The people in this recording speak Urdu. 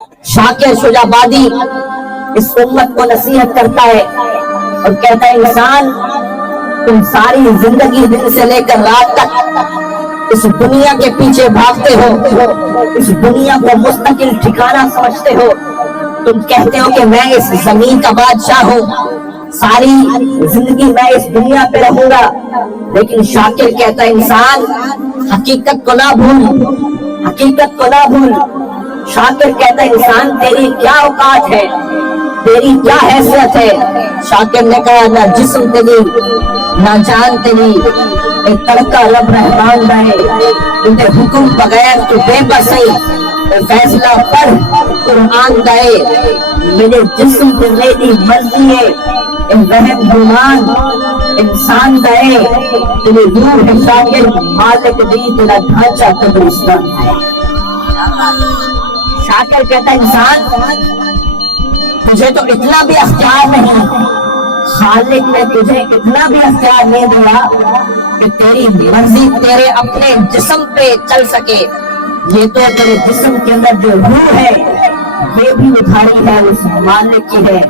شاکر شجابادی اس امت کو نصیحت کرتا ہے اور کہتا ہے انسان تم ساری زندگی دن سے لے کر رات تک اس دنیا کے پیچھے بھاگتے ہو، اس دنیا کو مستقل ٹھکانہ سمجھتے ہو، تم کہتے ہو کہ میں اس زمین کا بادشاہ ہوں، ساری زندگی میں اس دنیا پہ رہوں گا، لیکن شاکر کہتا ہے انسان حقیقت کو نہ بھول، حقیقت کو نہ بھول۔ شاکر کہتا ہے انسان تیری کیا اوقات ہے، تیری کیا حیثیت ہے؟ شاکر نے کہا نہ جسم تیری نہ جان تیری، اے تڑکا رب رحمان رہے، تجھے حکم بغیر تو بے بسی، اے فیصلہ پڑھ قرآن گئے، میرے جسم پہ میری مرضی ہے، اے وہم گمان انسان گئے، تیری روح ہے شاکر مالک دی تیرا ڈھانچہ قبرستان ہے۔ شاکر کہتا ہے انسان تجھے تو اتنا بھی اختیار نہیں، خالق نے تجھے اتنا بھی اختیار نہیں دیا کہ تیری مرضی تیرے اپنے جسم پہ چل سکے، یہ تو تیرے جسم کے اندر جو روح ہے یہ بھی ادھاری ہے اس مالک کی ہے۔